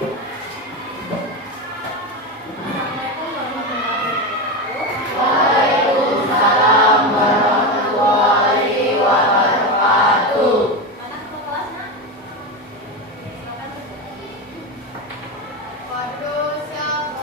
Waalaikumsalam warahmatullahi wabarakatuh. Mana ketua kelas, Nak? Waduh, siapa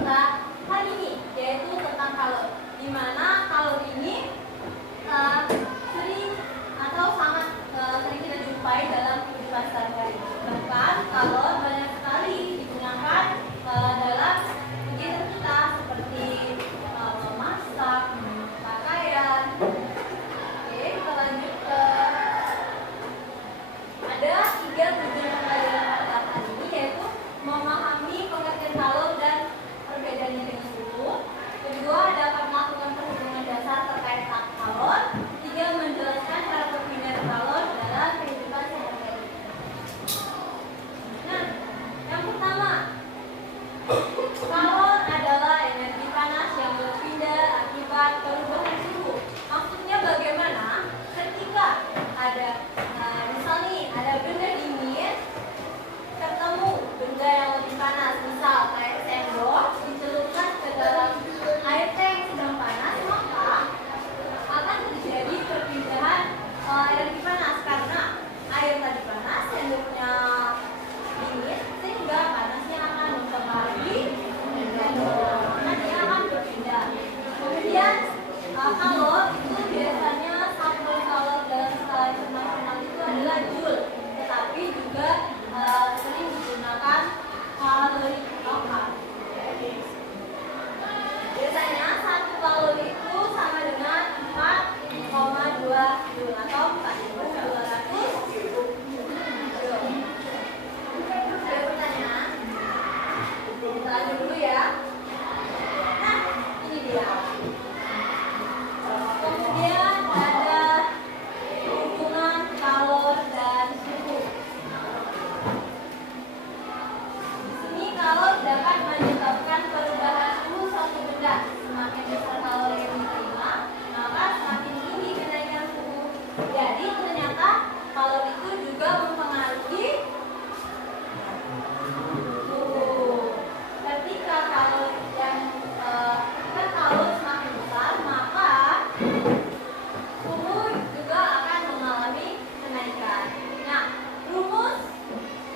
kita hari ini, yaitu tentang kalor. Di mana kalor ini sering atau sangat sering kita jumpai dalam kehidupan sehari-hari. Bahkan kalor banyak sekali digunakan dalam kegiatan kita seperti memasak, pakaian. Oke, kita lanjut ke ada 3 tujuan pembelajaran pada hari ini, yaitu memahami pengertian kalor dan perbedaannya dengan suhu. Kedua, dapat melakukan perhitungan dasar terkait kalor. 3, menjelaskan cara perpindahan kalor dalam kehidupan sehari-hari. Nah, yang pertama, kalor adalah energi panas yang berpindah akibat perubahan suhu. Maksudnya bagaimana? Ketika ada misal nih, ada benda dingin ketemu benda yang lebih panas, misal kayak sendok dicelupkan ke dalam air teh yang sedang panas, maka akan terjadi perpindahan energi panas karena air tadi panas, sendoknya dingin, sehingga panasnya akan mempengaruhi sendok. Nanti akan berpindah. Kemudian kalor itu biasanya satu kalor dalam skala internasional itu adalah joule, tetapi juga sering digunakan kalori lokal. Biasanya 1 kalori itu sama dengan 4,2 joule atau 4.200 joule. Ada pertanyaan? Kita lanjut dulu ya. Nah, ini dia. Kemudian ada hubungan kalor dan suhu. Di sini kalor dapat menyebabkan perubahan suhu suatu benda. Semakin besar kalor yang diterima, maka semakin tinggi kenaikan suhu. Jadi ternyata kalor itu juga mempengaruhi suhu. Ketika kalor semakin besar, maka suhu juga akan mengalami kenaikan. Nah, rumus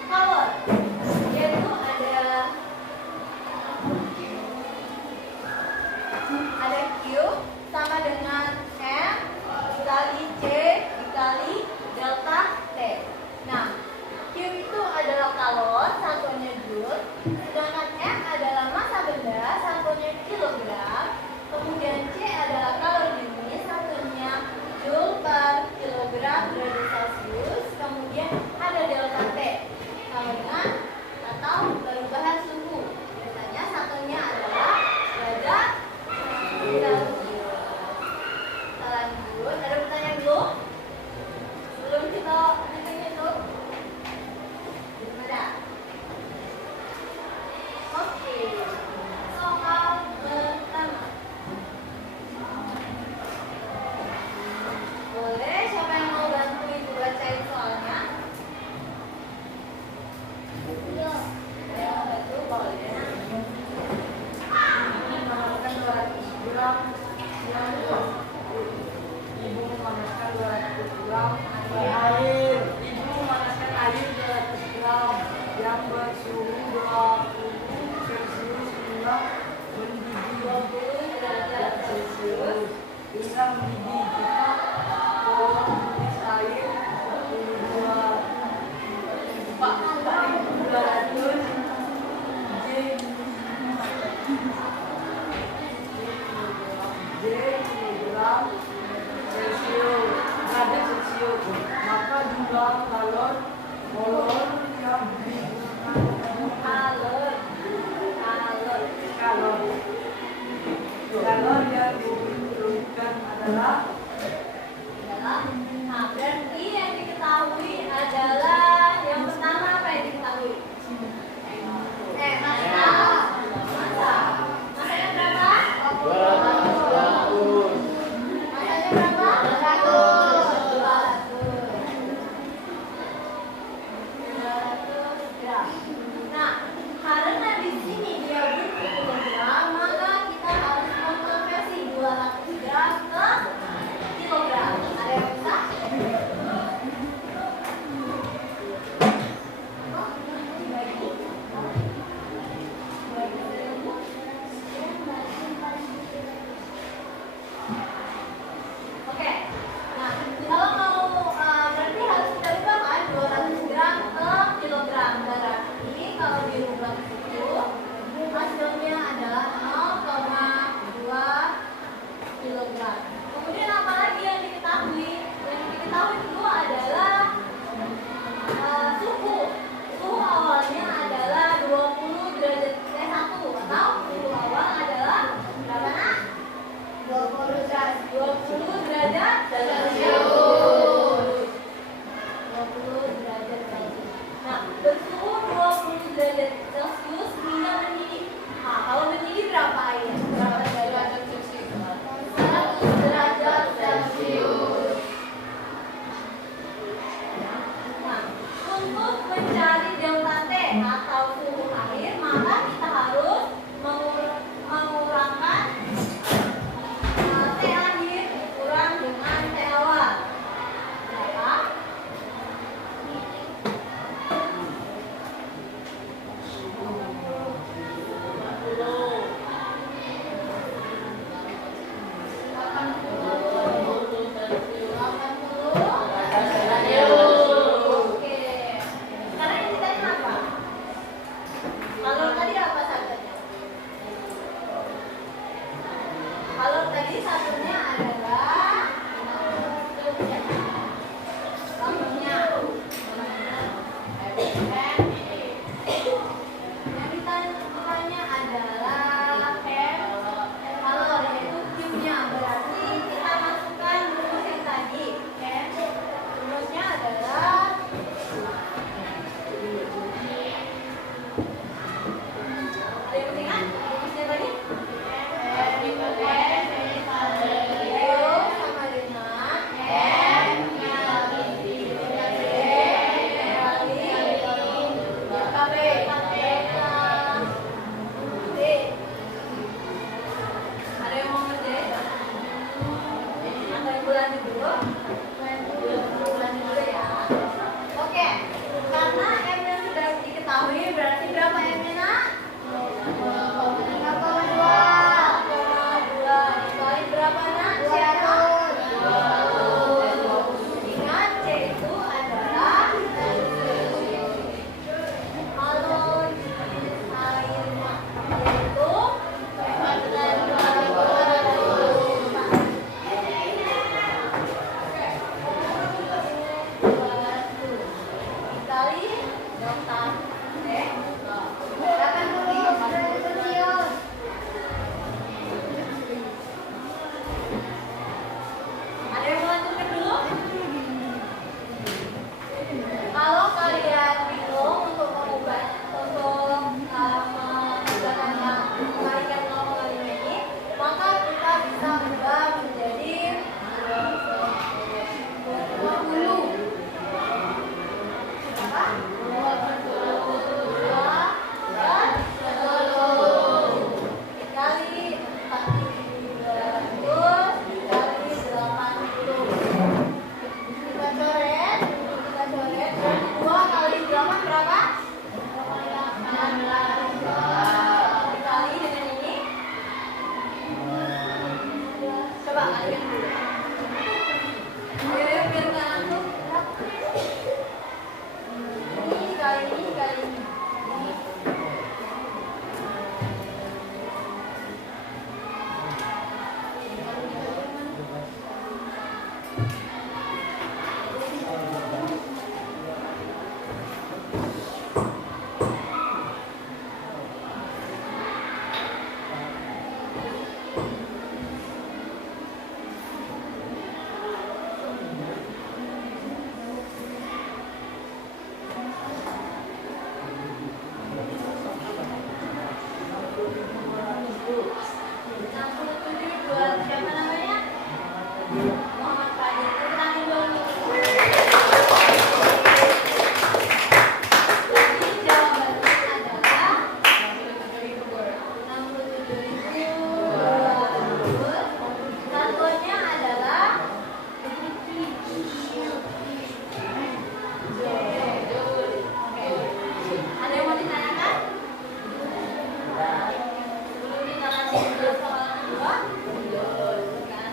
kalor yaitu ada Q sama dengan M dikali C dikali delta T. Nah, Q itu adalah kalor, satuannya joule, sedangkan M adalah massa benda, satuannya kilogram. Kemudian C adalah kalori dingin, satunya joule per kilogram derajat Celcius. Kemudian ada delta T, salinan atau perubahan suhu. Biasanya satunya adalah derajat Celcius. Kita lanjut. Ada pertanyaan belum? Sebelum kita hitung-hitung? Ada? Oke. Soal pertama. Boleh, siapa yang mau bantu ibu bacain soalnya? Iya. Ada yang mau bantu? Boleh. Ini memanaskan 200 gram yang ibu memanaskan 200 gram air. Ibu memanaskan air 200 gram yang bersuhu 20 Celcius hingga mendidih 20 derajat Celcius. hingga mendidih. Kita tulis air 4.200 kilogram Celcius, derajat Celcius. Maka jumlah kalor yang digunakan kalor yang diperlukan adalah Nah, berarti yang diketahui adalah yang pertama apa yang diketahui? Massa. Massanya berapa? 200. Massanya berapa? 200 gram. Nah, karena di sini dia berkilogram, maka kita harus mengkonversi 200 gram ke Dikali berapa nak? Ingat C itu adalah alon airnya, yaitu dikali delta T. Ada yang melanjutkan dulu? Kalau kalian bingung untuk mengubahkan kembalikan 0,5 ini, maka kita bisa ubah menjadi 20. Apa? 20 dikali 4.300 dikali 80. Kita coret. 2 kali 8 berapa? 18. Dikali dengan ini. Coba kalian dulu. Ayo biar nggak ngantuk. Ini kali ini kali ini. Buat siapa namanya? Muhammad Fadil. Tepuk tangan dulu. Jadi jawabannya adalah 67.200. Satuannya adalah ada yang mau ditanyakan? Dulu ditanyakan dulu soal kedua. Kan?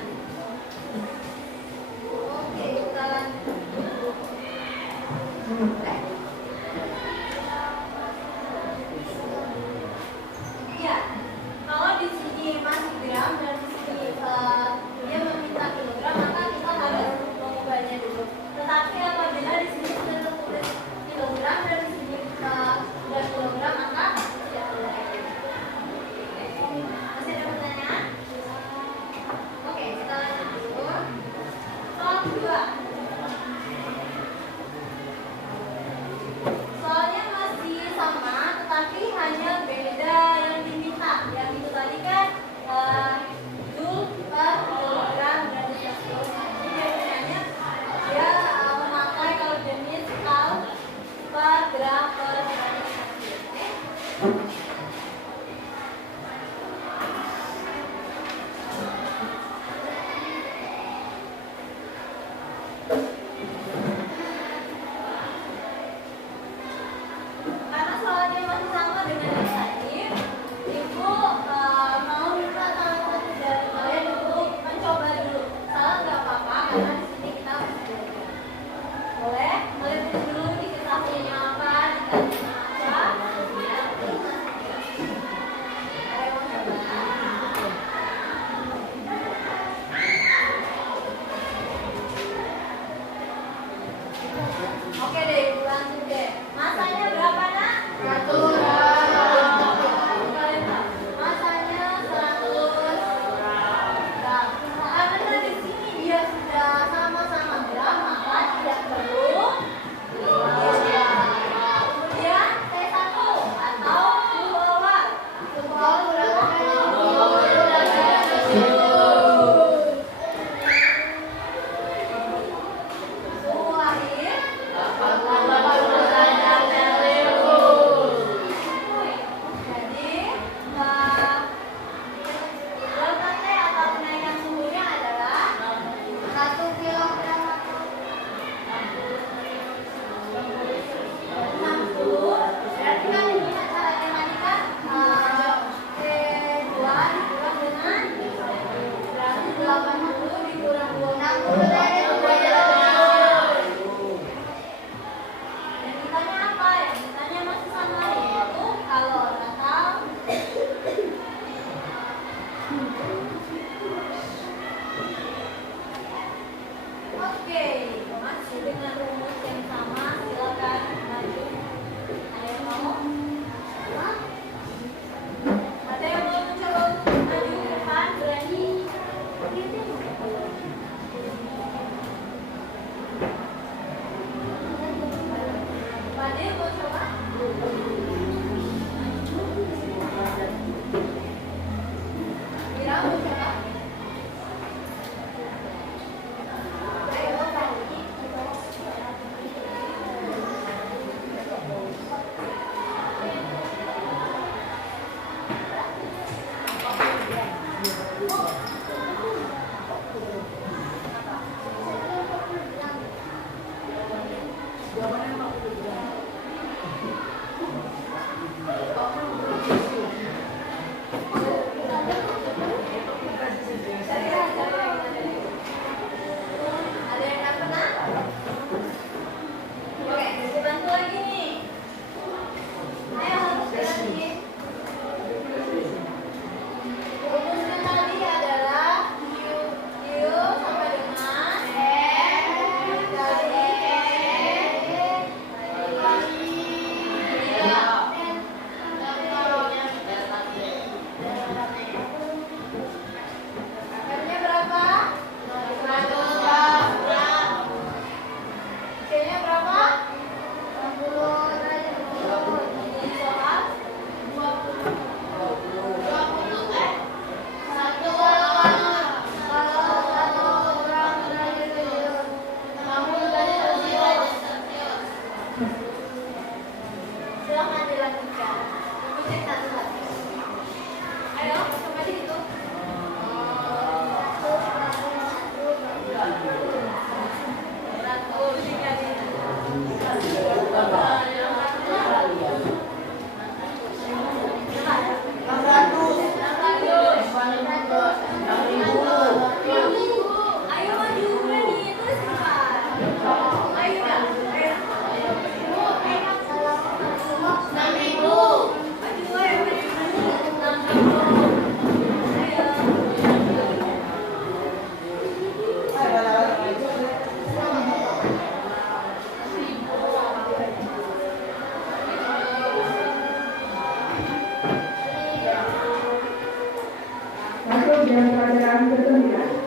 dan pelajaran bergembira.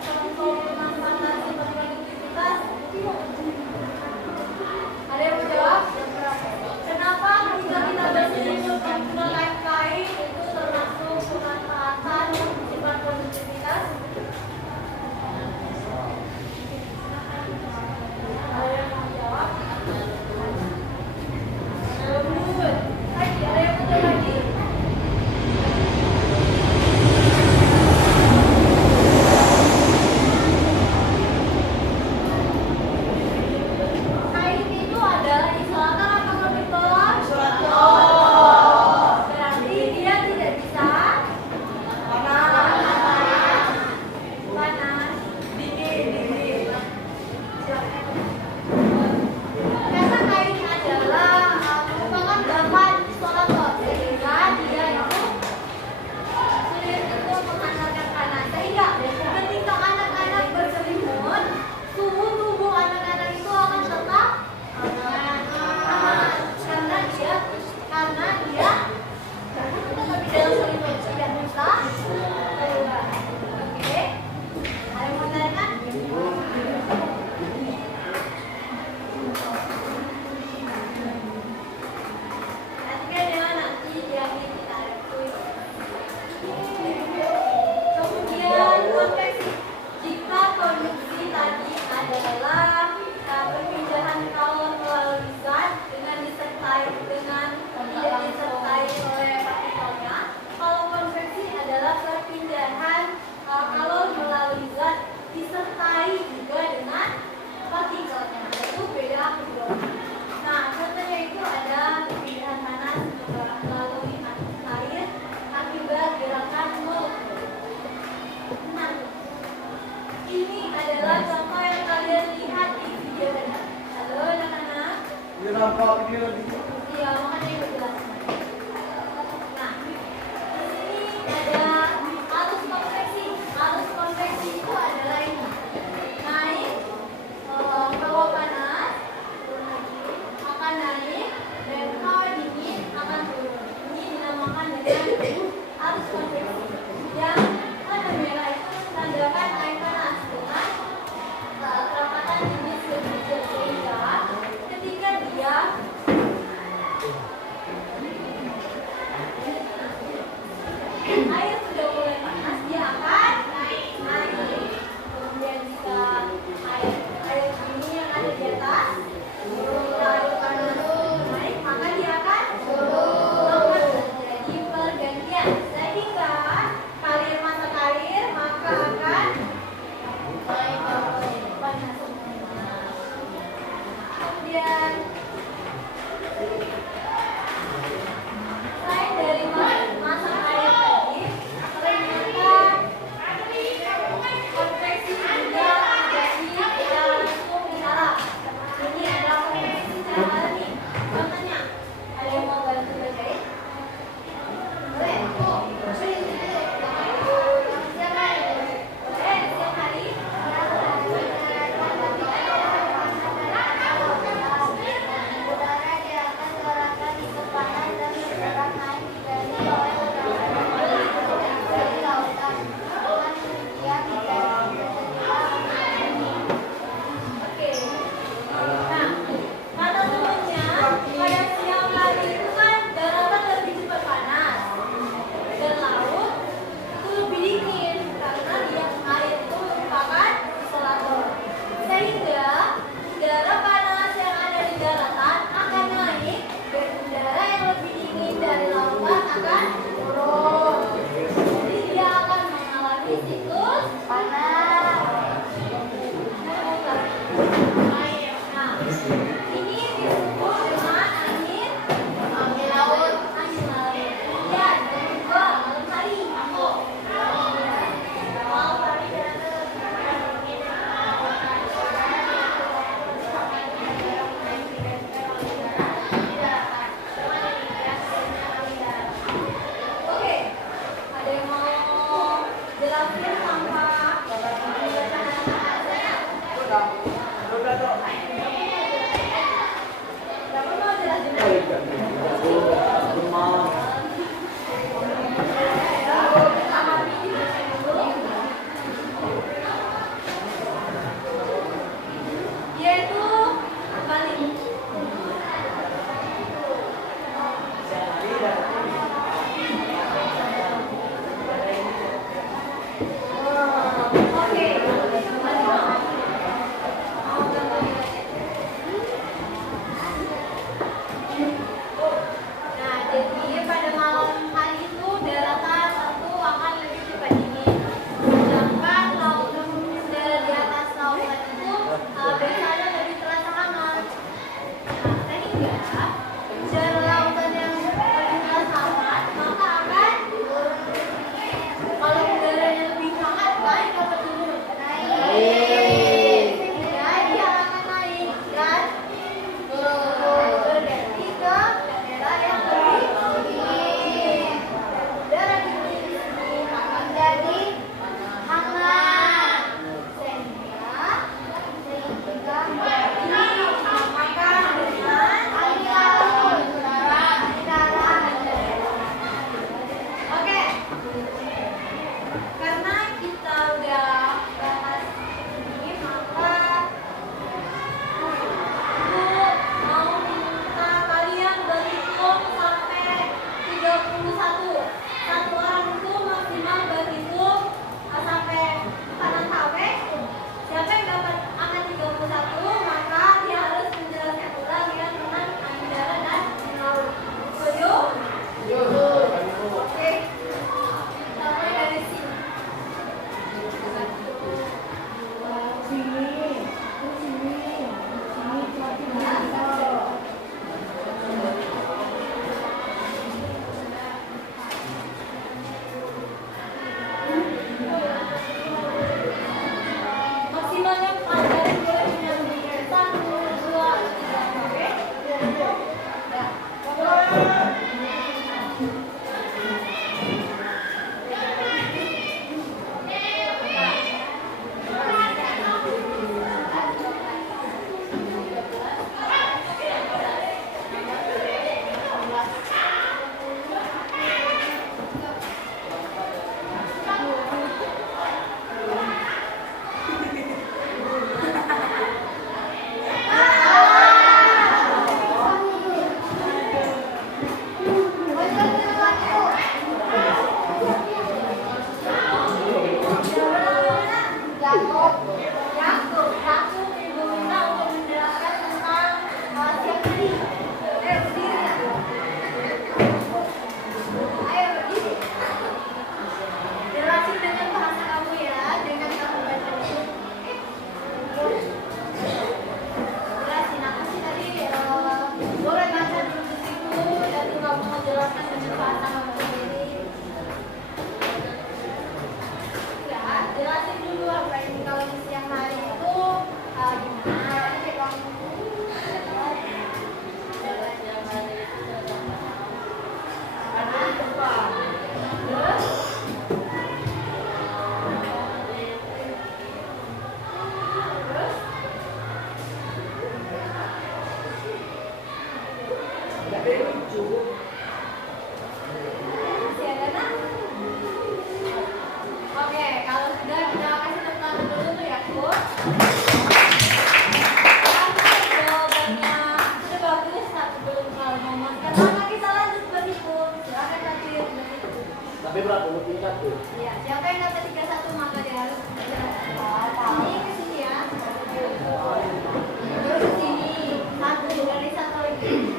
kalau bermanfaat sebagai aktivitas. Ada yang mau jawab? Kenapa ketika kita berselimut menggunakan kain itu termasuk pemanfaatan sifat produktivitas? Ada yang mau jawab? Belum. Lagi, ada yang mau jawab lagi? Kain itu adalah diselatan atau ditolak? Berarti dia tidak bisa panas, dingin. karena kain adalah merupakan bahan isolator sehingga dia itu sulit untuk menghantarkan panas. Sehingga ketika anak-anak berselimut, suhu tubuh anak-anak itu akan tetap aman karena dia tetap di dalam selimut tidak bisa keluar. Oke, ada yang mau tanyakan? Perhatikan ya, nanti yang kita ada kuis. Kemudian konveksi. Jika kondisi tadi adalah perpindahan kalor melalui zat dengan tidak disertai oleh partikelnya. Kalau konveksi adalah perpindahan kalor melalui zat disertai juga dengan partikelnya. Itu beda kedua. Nah, contohnya itu ada perpindahan panas melalui air akibat gerakan molekul. Nah, ini adalah contoh yang kalian lihat di video tadi. Halo anak-anak. Ya nampak dia di Iya, makanya itu jelas. Nah, di sini ada arus konveksi. Arus konveksi itu adalah ini. Naik, bawah panas, turun lagi, akan naik, dan kalau dingin akan turun. Ini dinamakan dengan arus konveksi. Yang warna merah itu menandakan air panas dengan kerapatan jenis kecil sehingga ketika dia air sudah mulai panas, dia akan naik. Kemudian jika air ini yang ada di atas mulai panas naik, maka dia akan turun. Jadi pergantian. Sehingga kalir masuk air, maka akan panas. Kemudian selain dari masak air tadi, Iya, siapa yang dapat 31 maka dia harus ini ke sini ya. Terus ke sini. Satu dari satu lagi.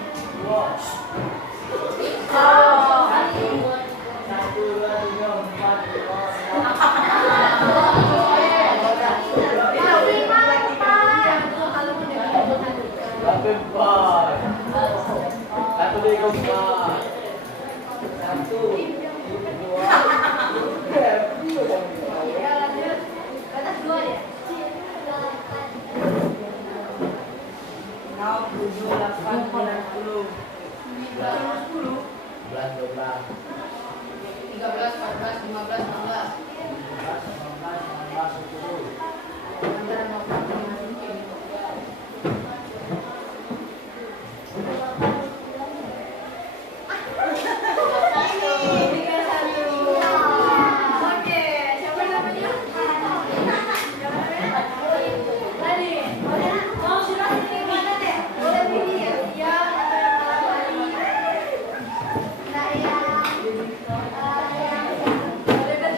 Ya, lanjut. Batas 2 ya. 31. Oke, siapa namanya? Tadi, mau surat ini mana deh? Boleh pilih ya, ya atau yang malam hari. Boleh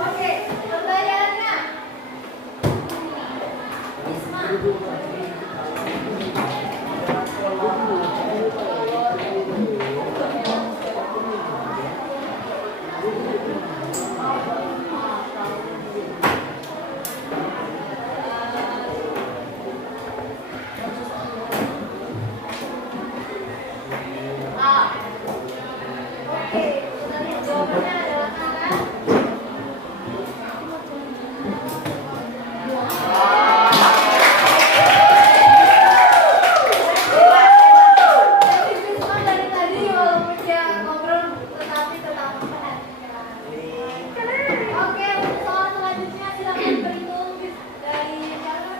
Oke, pertanyaannya. Isma. Oke, kita lihat jawabannya adalah A kan? Jadi Bisma dari tadi walaupun dia ngobrol tetapi tetap benar. Oke, untuk soal selanjutnya silakan berhitung dari siapa?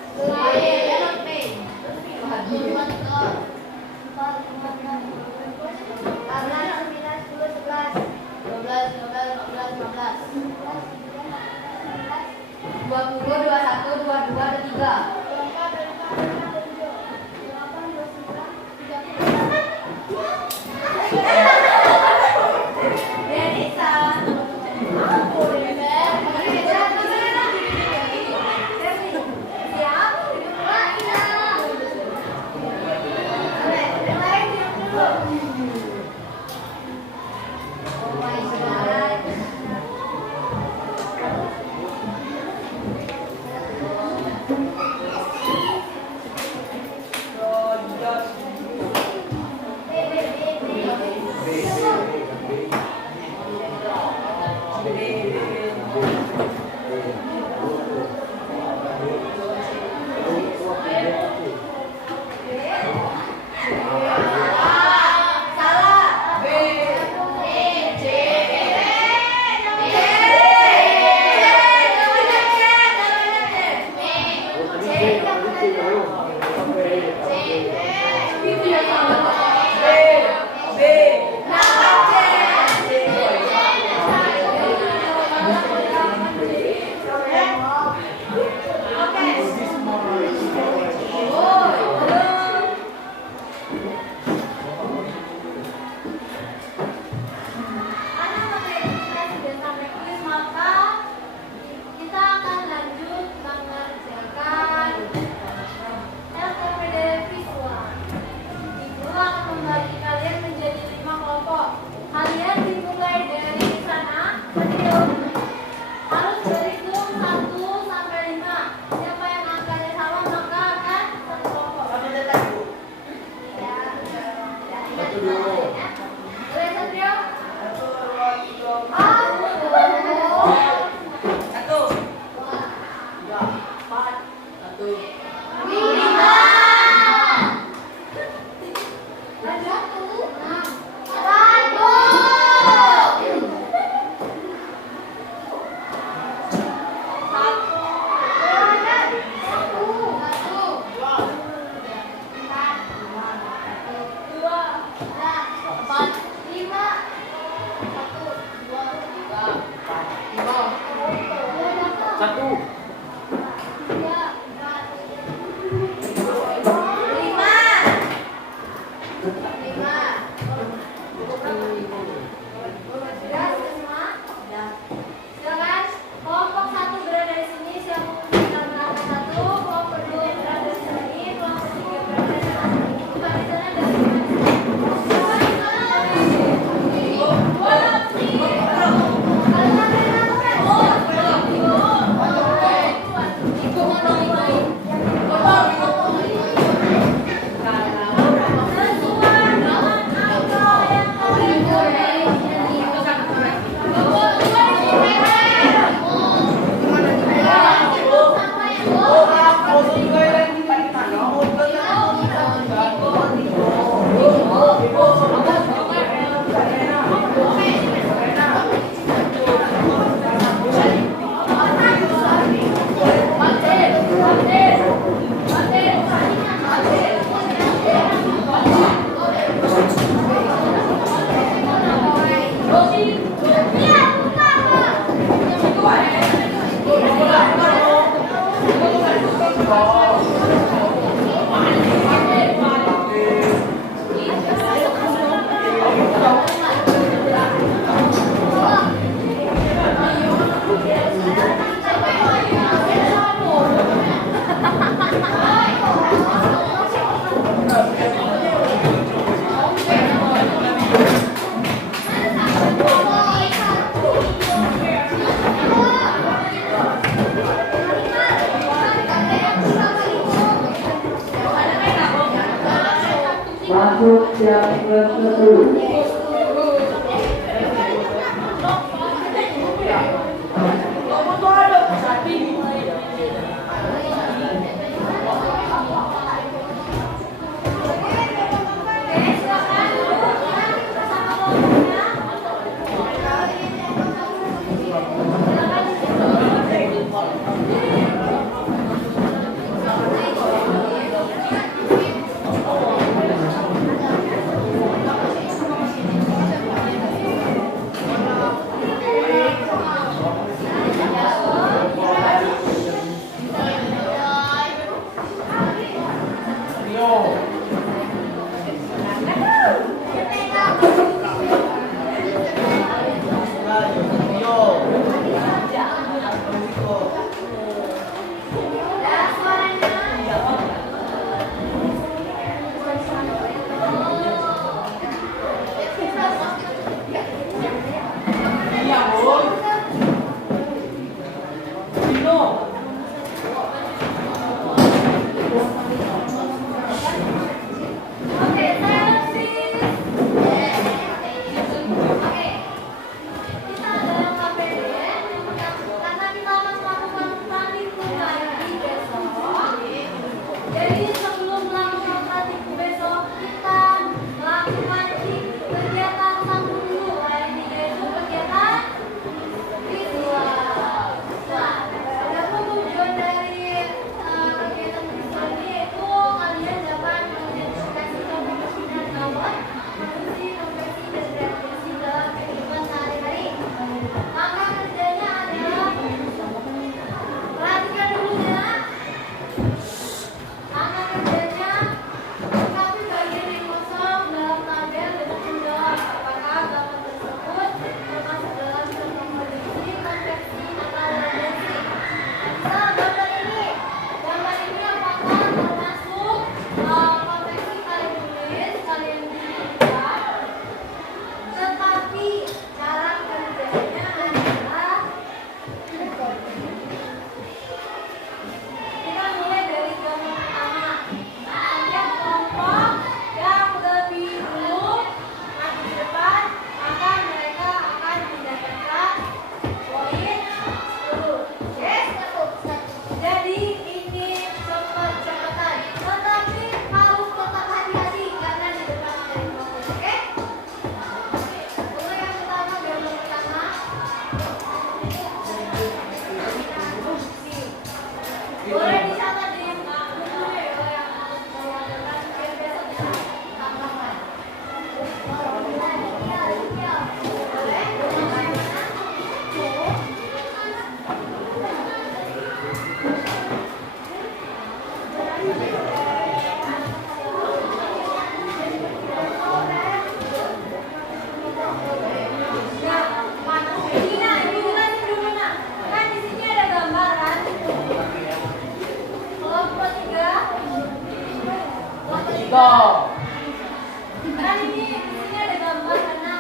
Kamu tuh ada sapi. Oke, silakan duduk bersama kelompoknya. Oke, silence please. Oke. Kita dalam KPD karena kita akan melakukan praktikum lagi besok. Jadi sebelum melakukan praktikum besok, kita melakukan kegiatan satu dulu. Hari ini yaitu kegiatan visual. Nah, ada tujuan dari kegiatan visual ini yaitu kalian dapat mengidentifikasi topik dan nomor, fungsi, konversi, dan reaksi dalam kehidupan sehari-hari. Maka kerjanya adalah perhatikan dulu ya. Maka kerjanya lengkapi bagian yang kosong dalam tabel dengan menjawab apakah gambar tersebut termasuk dalam komposisi, konversi, atau reaksi. Nah, gambar ini apakah termasuk konversi kalian tulis, kalian buat, tetapi cara kerjanya adalah kita mulai dari gambar pertama. Setiap kelompok yang lebih dulu maju ke depan, maka mereka akan mendapatkan poin 10. Jadi ini cepat-cepatan, tetapi harus tetap hati-hati karena di depan ada yang bagus, oke? Dulu yang pertama, gambar pertama. Boleh dicatat di buku ya, yang mengatakan biar besok bisa tambahkan. Boleh? Nah, ini jelasin dulu nak. Kan di sini ada gambaran. Kelompok 3. Kelompok 3. Kan ini di sini ada gambaran. Nah,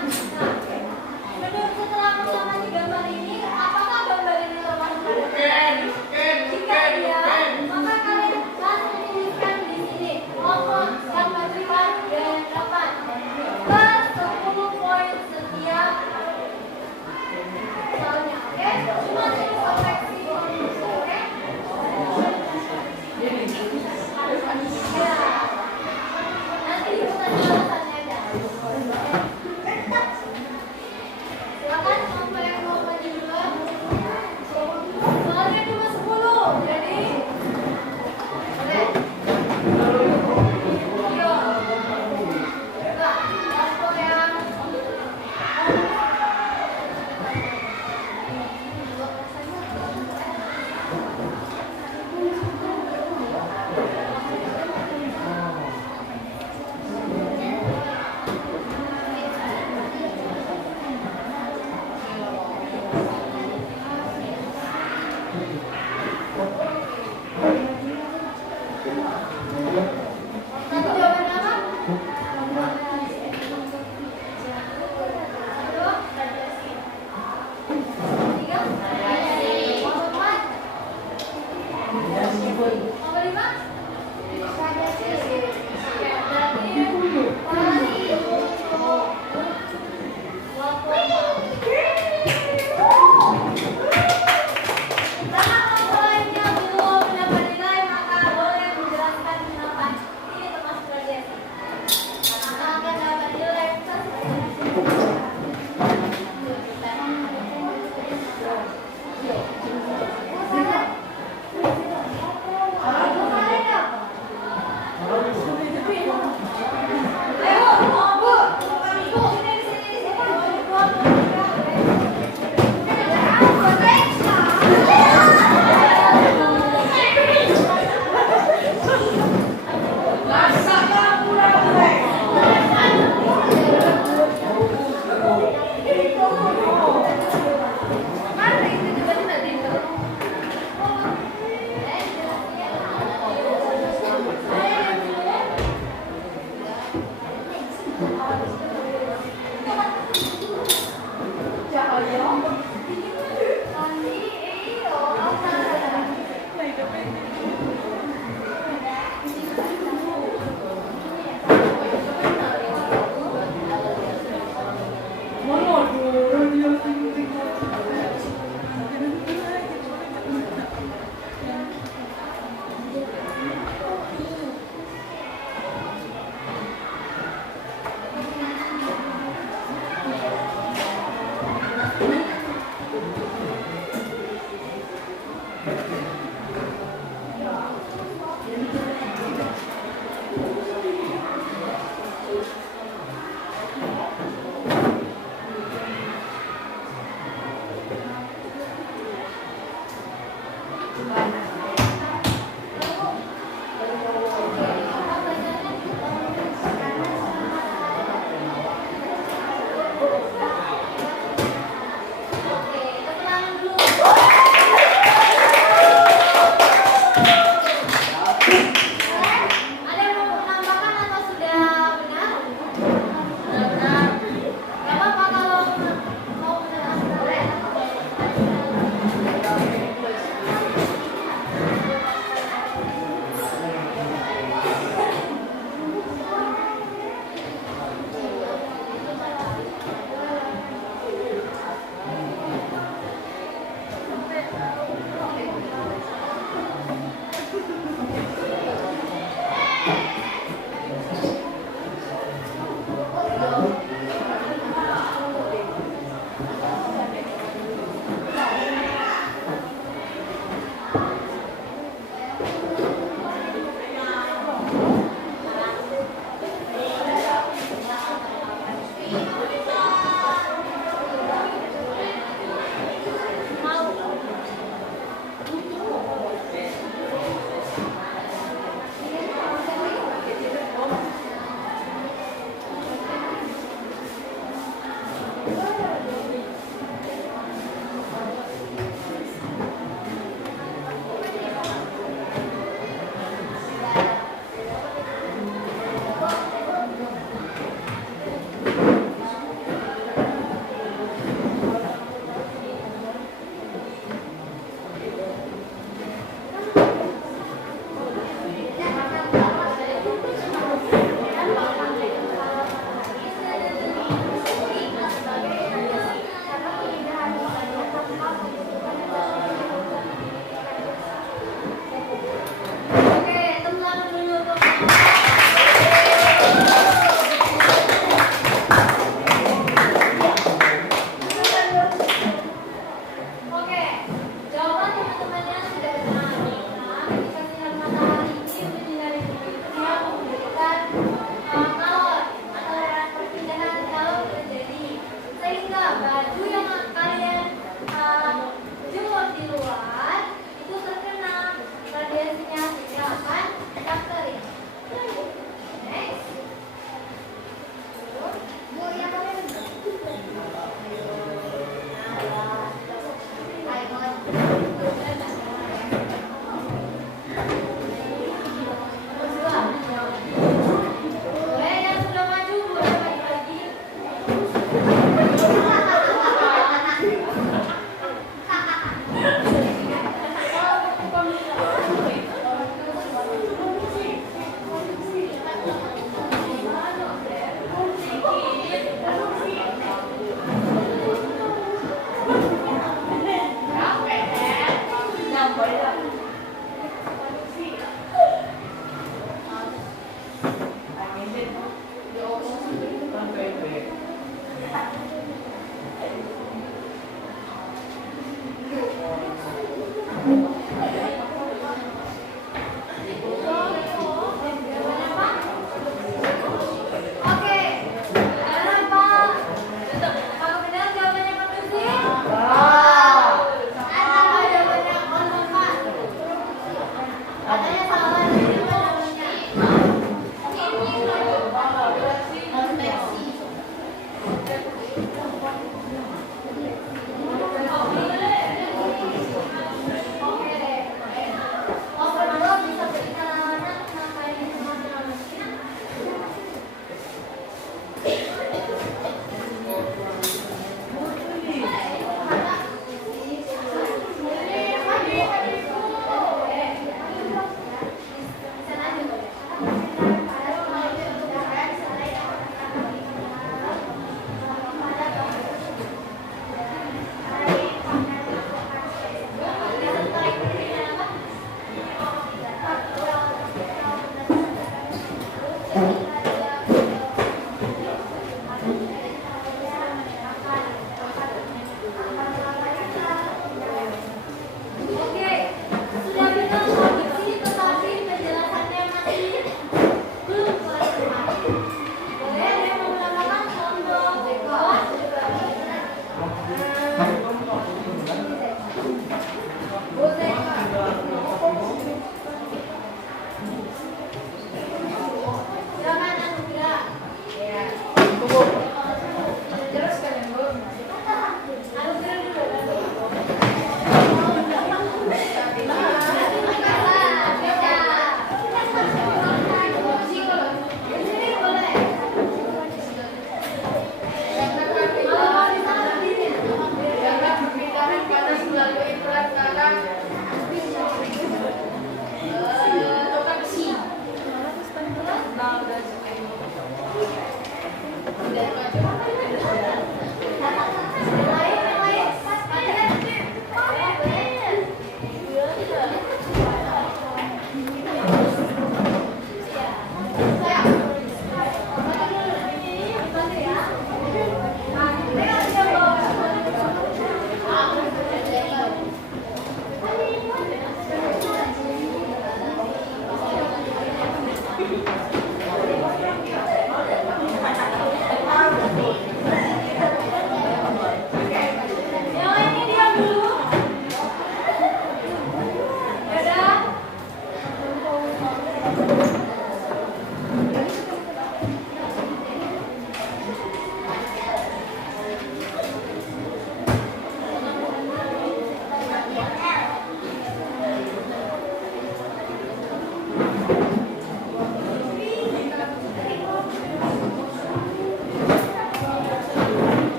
menurut setelah mengamati gambar ini, apakah gambar ini termasuk pada jika iya, maka kalian langsung tuliskan di sini kelompok yang beriman dan dapat plus 10 poin setiap soalnya, oke? Cuma tulis konveksi bonus, oke? Ya. Nanti ikutan jelasannya aja.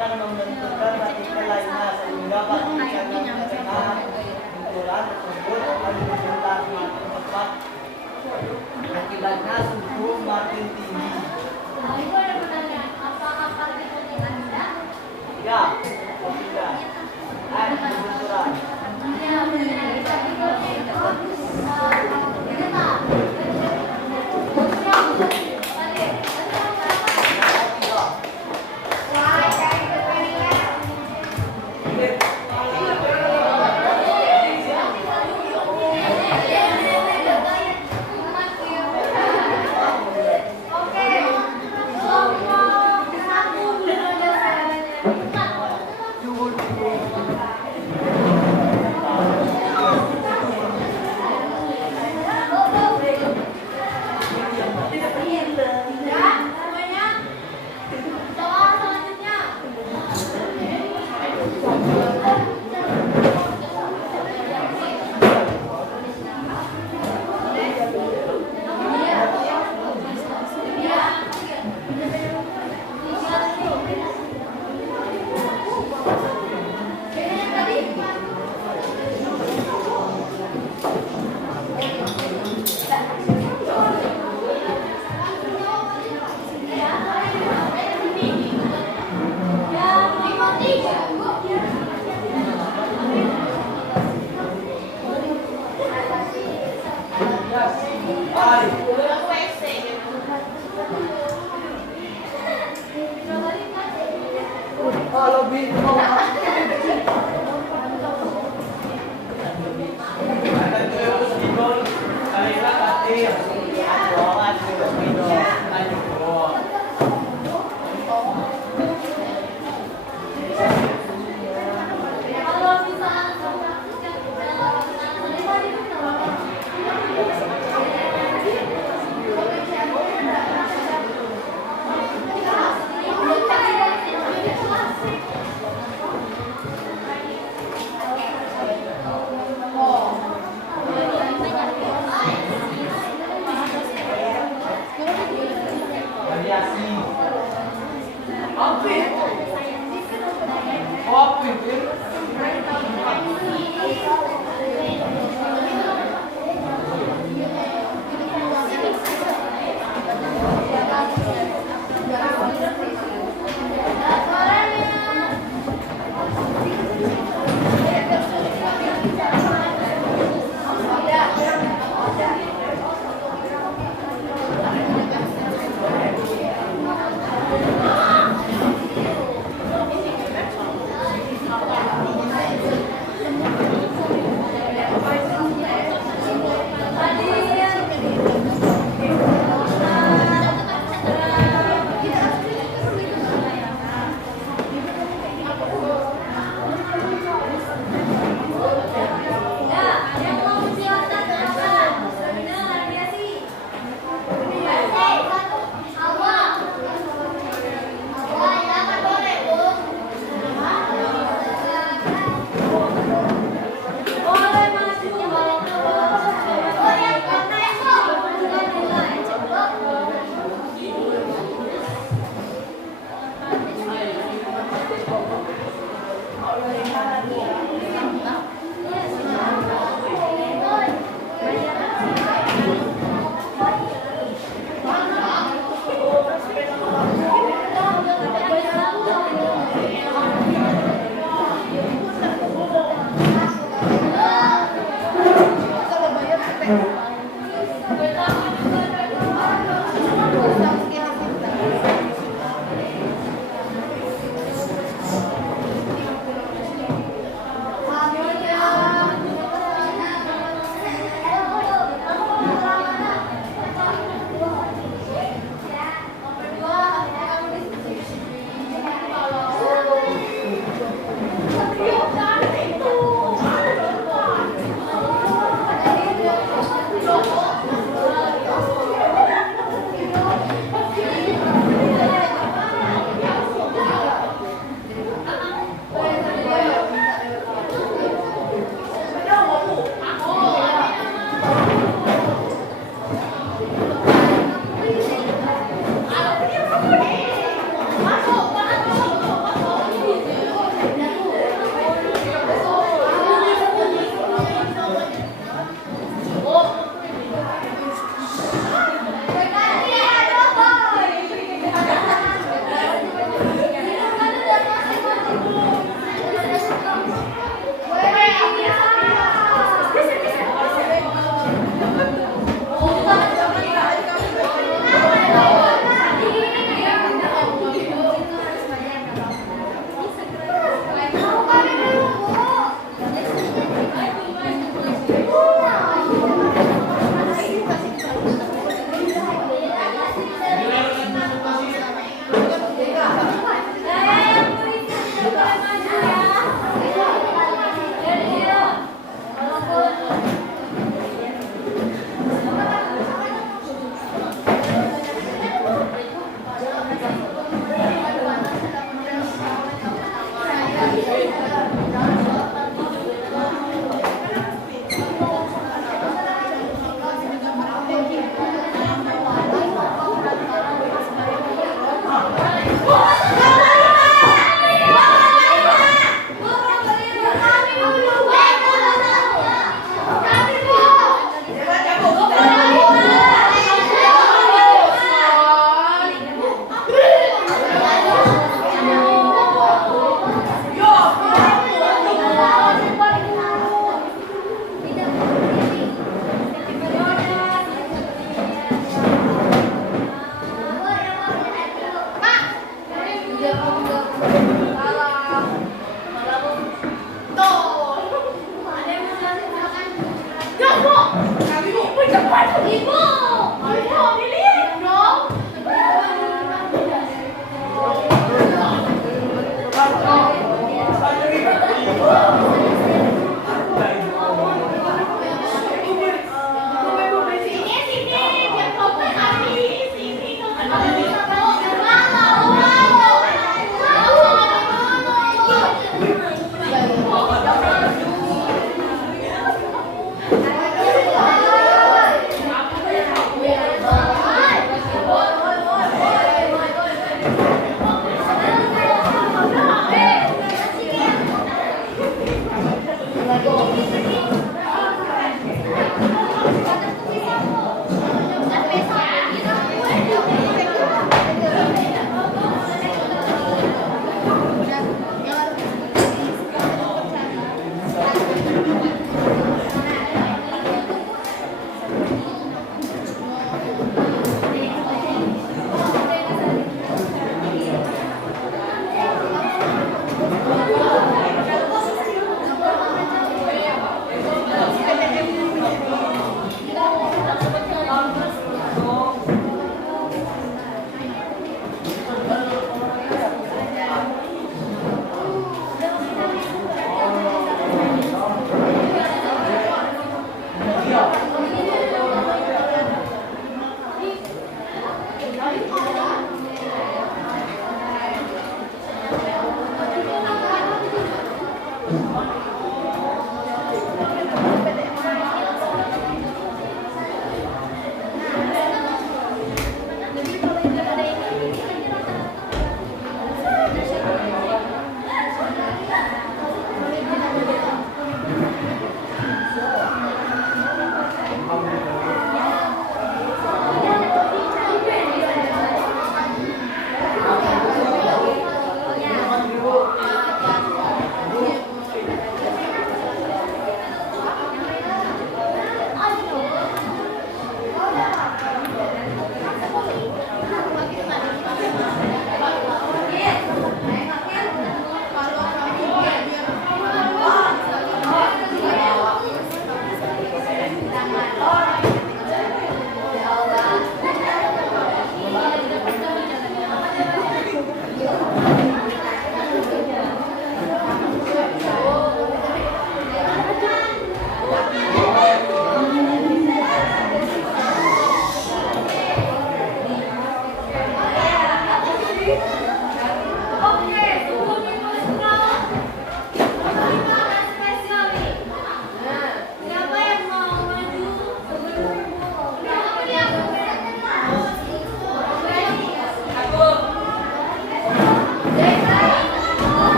akan membentukkan partikel lainnya sehingga partikel yang terkena benturan tersebut akan bergerak semakin cepat. Akibatnya suhu makin tinggi. Ibu ada pertanyaan, apakah partikel dengan tidak? Ya, tidak. Benturan. Ya, benar. Partikelnya itu bergetar.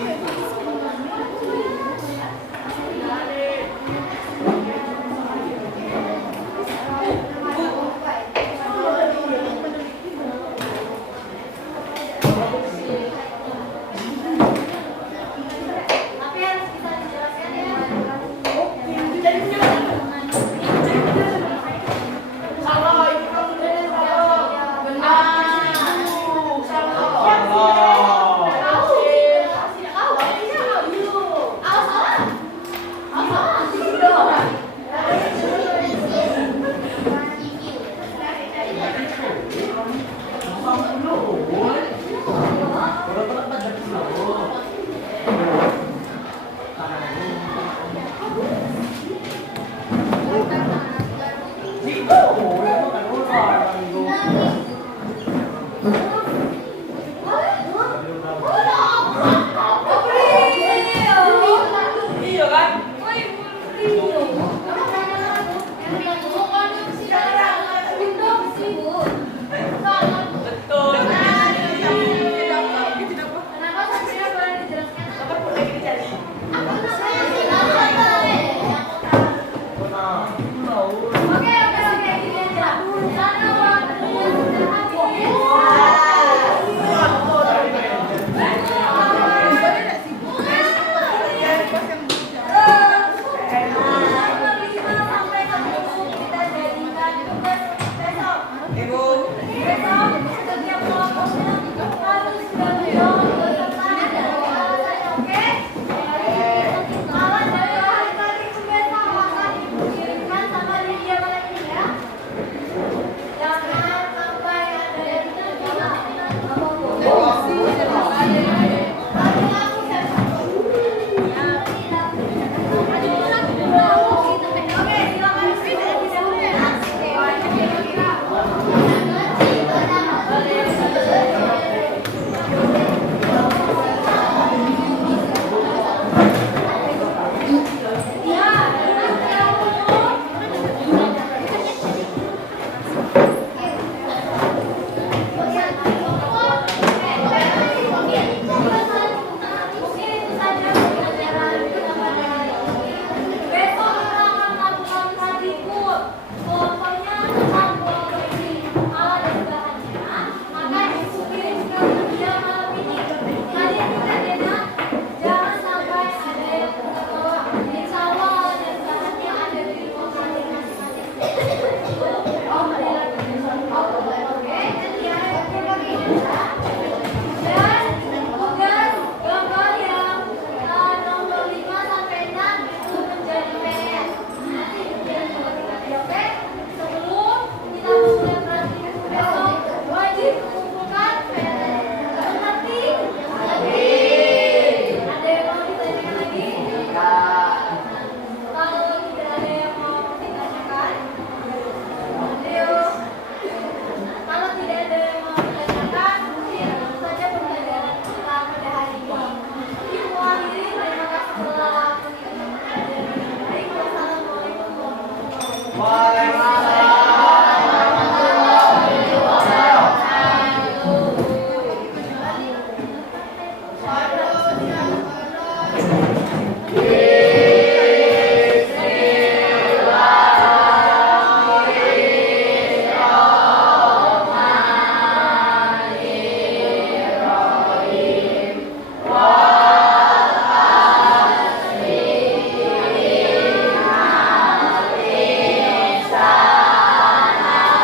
Tapi harus bisa dijelaskan ya. Salah, itu kamu salah. Benar. Salah. Iya kan? Betul. Kenapa saksinya boleh dijelaskan? Apa boleh dicari? Oke, gini aja. Karena waktunya sudah habis. Nomor 5 sampai 10 kita jadikan tugas besok. Besok setiap kelompoknya harus sudah menjawab peserta dan alasannya, oke?